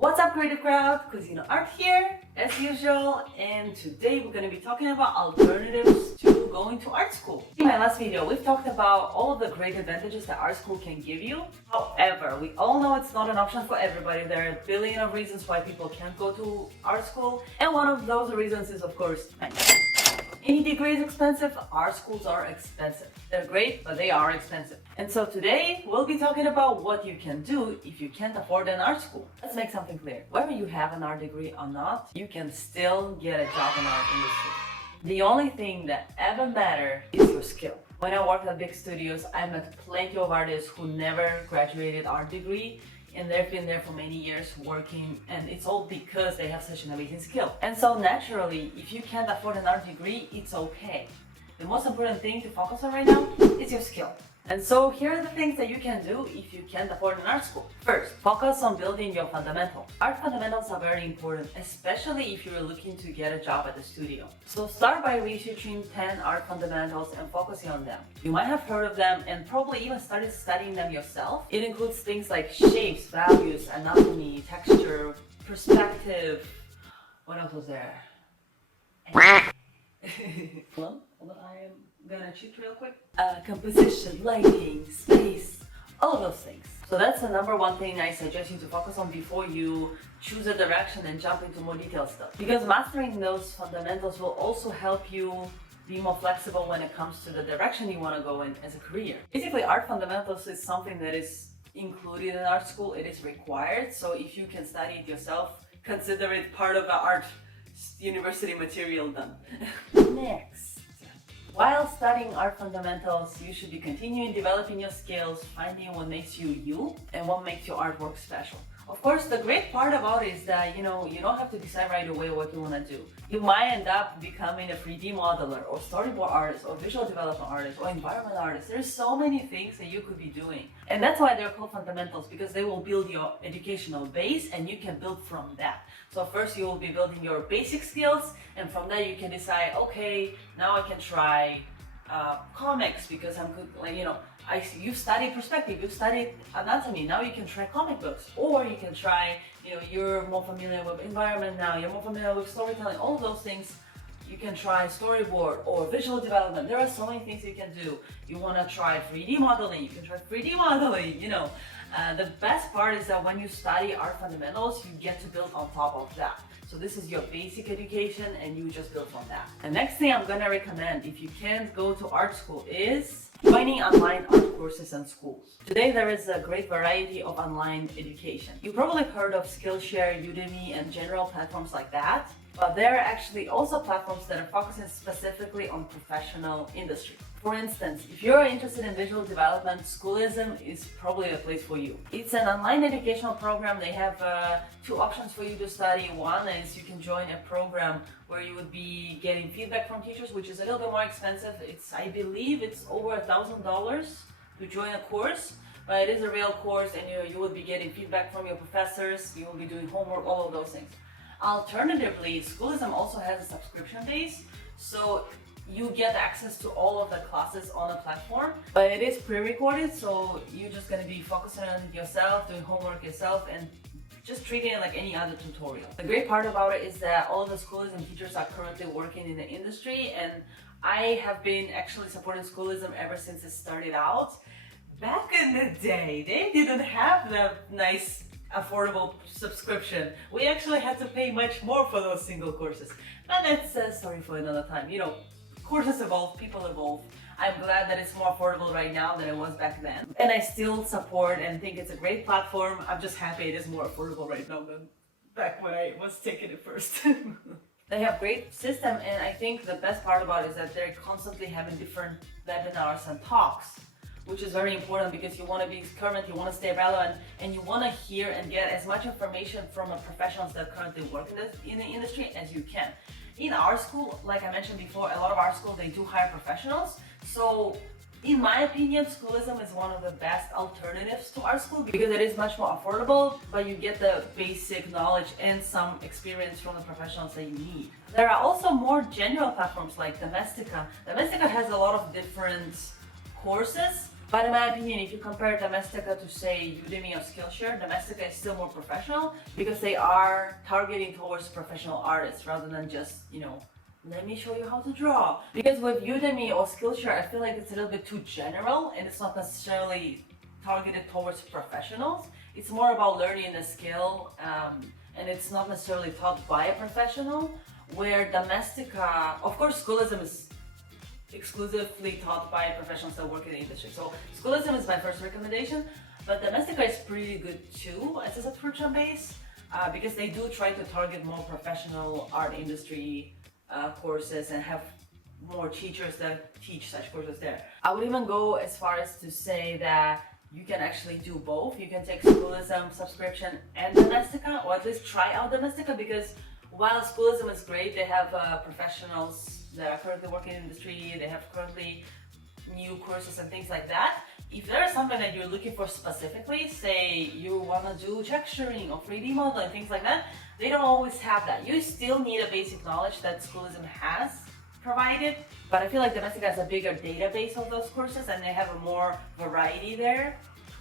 What's up, creative crowd? Cuisine Art here, as usual, and today we're going to be talking about alternatives to going to art school. In my last video, we've talked about all of the great advantages that art school can give you. However, we all know it's not an option for everybody. There are a billion of reasons why people can't go to art school, and one of those reasons is, of course, money. Any degree is expensive. Art schools are expensive. They're great, but they are expensive. And so today, we'll be talking about what you can do if you can't afford an art school. Let's make something clear. Whether you have an art degree or not, you can still get a job in the art industry. The only thing that ever matters is your skill. When I worked at big studios, I met plenty of artists who never graduated art degree, and they've been there for many years working, and it's all because they have such an amazing skill. And so naturally, if you can't afford an art degree, it's okay. The most important thing to focus on right now is your skill. And so here are the things that you can do if you can't afford an art school. First, focus on building your fundamentals. Art fundamentals are very important, especially if you're looking to get a job at the studio. So start by researching 10 art fundamentals and focusing on them. You might have heard of them and probably even started studying them yourself. It includes things like shapes, values, anatomy, texture, perspective. What else was there? Hold on, I am gonna cheat real quick. Composition, lighting, space, all of those things. So that's the number one thing I suggest you to focus on before you choose a direction and jump into more detailed stuff. Because mastering those fundamentals will also help you be more flexible when it comes to the direction you want to go in as a career. Basically, art fundamentals is something that is included in art school. It is required. So if you can study it yourself, consider it part of the art university material done. Next. While studying art fundamentals, you should be continuing developing your skills, finding what makes you you and what makes your artwork special. Of course, the great part about it is that, you don't have to decide right away what you want to do. You might end up becoming a 3D modeler or storyboard artist or visual development artist or environment artist. There's so many things that you could be doing. And that's why they're called fundamentals, because they will build your educational base and you can build from that. So first you will be building your basic skills, and from there you can decide, okay, now I can try comics because I'm good, you studied perspective, you studied anatomy, now you can try comic books, or you can try, you're more familiar with environment now, you're more familiar with storytelling, all of those things. You can try storyboard or visual development. There are so many things you can do. You want to try 3D modeling, you can try 3D modeling, The best part is that when you study art fundamentals, you get to build on top of that. So this is your basic education and you just build from that. The next thing I'm gonna recommend if you can't go to art school is joining online art courses and schools. Today there is a great variety of online education. You've probably heard of Skillshare, Udemy, and general platforms like that. But there are actually also platforms that are focusing specifically on professional industry. For instance, if you're interested in visual development, Schoolism is probably a place for you. It's an online educational program. They have two options for you to study. One is you can join a program where you would be getting feedback from teachers, which is a little bit more expensive. I believe it's over $1,000 to join a course. But it is a real course, and you will be getting feedback from your professors. You will be doing homework, all of those things. Alternatively, Schoolism also has a subscription base, so you get access to all of the classes on the platform, but it is pre-recorded, so you're just going to be focusing on yourself, doing homework yourself, and just treating it like any other tutorial. The great part about it is that all of the Schoolism teachers are currently working in the industry, and I have been actually supporting Schoolism ever since it started out. Back in the day, they didn't have the nice affordable subscription. We actually had to pay much more for those single courses, but that's a story for another time. Courses evolve, people evolve. I'm glad that it's more affordable right now than it was back then, and I still support and think it's a great platform. I'm just happy it is more affordable right now than back when I was taking it first. They have great system, and I think the best part about it is that they're constantly having different webinars and talks, which is very important because you want to be current, you want to stay relevant, and you want to hear and get as much information from professionals that currently work in the industry as you can. In our school, like I mentioned before, a lot of our schools, they do hire professionals. So in my opinion, Schoolism is one of the best alternatives to art school because it is much more affordable, but you get the basic knowledge and some experience from the professionals that you need. There are also more general platforms like Domestika. Domestika has a lot of different courses But in my opinion, if you compare Domestika to say Udemy or Skillshare, Domestika is still more professional because they are targeting towards professional artists rather than just, let me show you how to draw. Because with Udemy or Skillshare, I feel like it's a little bit too general and it's not necessarily targeted towards professionals. It's more about learning the skill, and it's not necessarily taught by a professional. Where Domestika, of course, schoolism is exclusively taught by professionals that work in the industry. So schoolism is my first recommendation, but Domestika is pretty good too as a subscription base because they do try to target more professional art industry courses and have more teachers that teach such courses there. I would even go as far as to say that you can actually do both. You can take schoolism subscription and Domestika, or at least try out Domestika, because while schoolism is great, they have professionals that are currently working in the industry, they have currently new courses and things like that. If there is something that you're looking for specifically, say you want to do texturing or 3D modeling, things like that, they don't always have that. You still need a basic knowledge that schoolism has provided, but I feel like Domestika has a bigger database of those courses and they have a more variety there.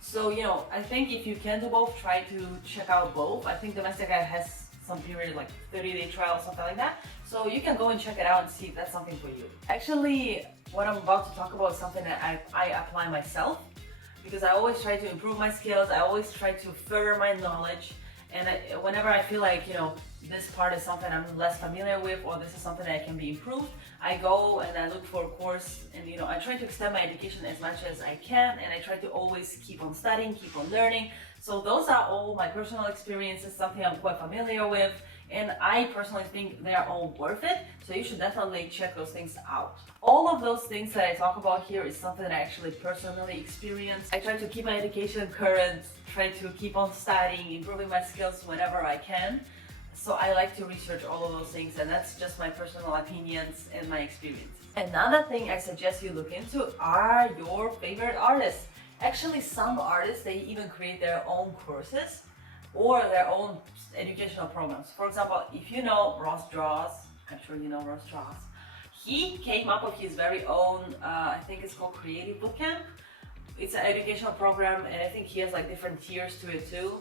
So, I think if you can do both, try to check out both. I think Domestika has some period like 30-day trial, something like that. So you can go and check it out and see if that's something for you. Actually, what I'm about to talk about is something that I apply myself because I always try to improve my skills. I always try to further my knowledge. And whenever I feel like, this part is something I'm less familiar with or this is something that can be improved, I go and I look for a course and, I try to extend my education as much as I can, and I try to always keep on studying, keep on learning. So those are all my personal experiences, something I'm quite familiar with, and I personally think they are all worth it, so you should definitely check those things out. All of those things that I talk about here is something that I actually personally experienced. I try to keep my education current, try to keep on studying, improving my skills whenever I can. So I like to research all of those things, and that's just my personal opinions and my experience. Another thing I suggest you look into are your favorite artists. Actually, some artists, they even create their own courses or their own educational programs. For example, if you know Ross Draws, I'm sure you know Ross Draws, he came up with his very own, I think it's called Creative Bootcamp. It's an educational program, and I think he has like different tiers to it too,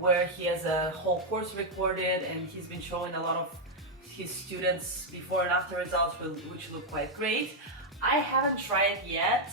where he has a whole course recorded, and he's been showing a lot of his students before and after results, which look quite great. I haven't tried yet,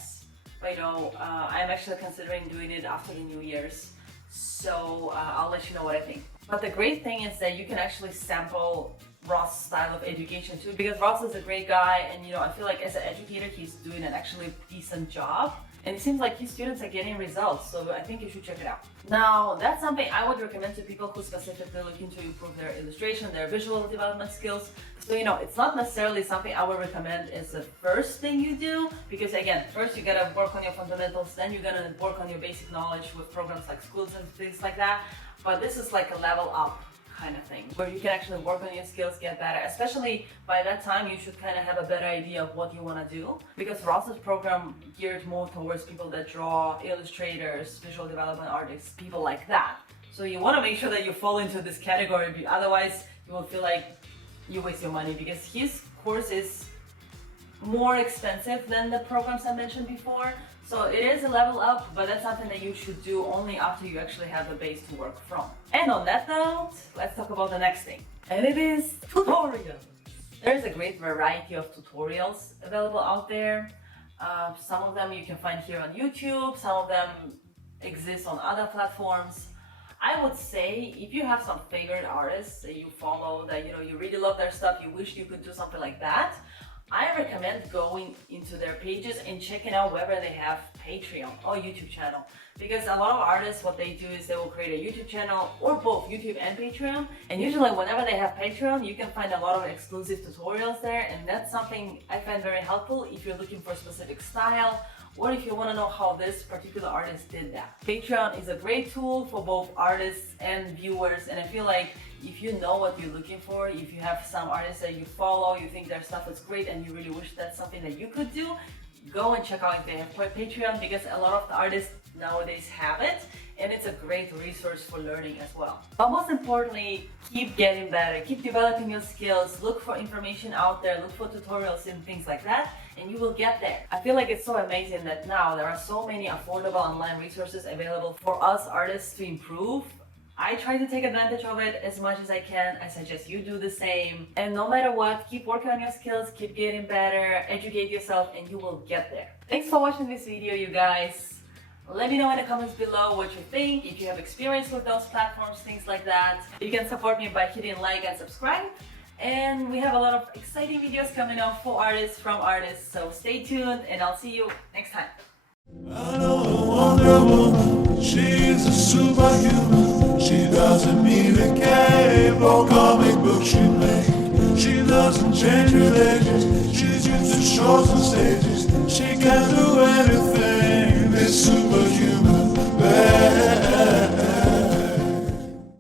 but I'm actually considering doing it after the New Year's. So I'll let you know what I think. But the great thing is that you can actually sample Ross' style of education too, because Ross is a great guy, and I feel like as an educator he's doing an actually decent job, and it seems like his students are getting results, so I think you should check it out. Now, that's something I would recommend to people who specifically looking to improve their illustration, their visual development skills. So it's not necessarily something I would recommend as the first thing you do, because again, first you gotta work on your fundamentals, then you're gonna work on your basic knowledge with programs like schools and things like that. But this is like a level up kind of thing, where you can actually work on your skills, get better. Especially by that time, you should kind of have a better idea of what you want to do, because Ross's program geared more towards people that draw, illustrators, visual development artists, people like that. So you want to make sure that you fall into this category, otherwise you will feel like you waste your money, because his course is more expensive than the programs I mentioned before. So it is a level up, but that's something that you should do only after you actually have the base to work from. And on that note, let's talk about the next thing. And it is tutorials. There is a great variety of tutorials available out there. Some of them you can find here on YouTube, some of them exist on other platforms. I would say if you have some favorite artists that you follow, that you really love their stuff, you wish you could do something like that, I recommend going into their pages and checking out whether they have Patreon or YouTube channel. Because a lot of artists, what they do is they will create a YouTube channel, or both YouTube and Patreon. And usually whenever they have Patreon, you can find a lot of exclusive tutorials there. And that's something I find very helpful if you're looking for a specific style, or if you want to know how this particular artist did that. Patreon is a great tool for both artists and viewers, and I feel like if you know what you're looking for, if you have some artists that you follow, you think their stuff is great and you really wish that's something that you could do, go and check out if they have Patreon, because a lot of the artists nowadays have it, and it's a great resource for learning as well. But most importantly, keep getting better, keep developing your skills, look for information out there, look for tutorials and things like that, and you will get there. I feel like it's so amazing that now there are so many affordable online resources available for us artists to improve. I try to take advantage of it as much as I can. I suggest you do the same. And no matter what, keep working on your skills, keep getting better, educate yourself, and you will get there. Thanks for watching this video, you guys. Let me know in the comments below what you think, if you have experience with those platforms, things like that. You can support me by hitting like and subscribe. And we have a lot of exciting videos coming up for artists, from artists. So stay tuned, and I'll see you next time. I know a Wonder Woman, she's a superhuman. She doesn't need a cape or comic book she made. She doesn't change religions, she's used to shows and stages. She can do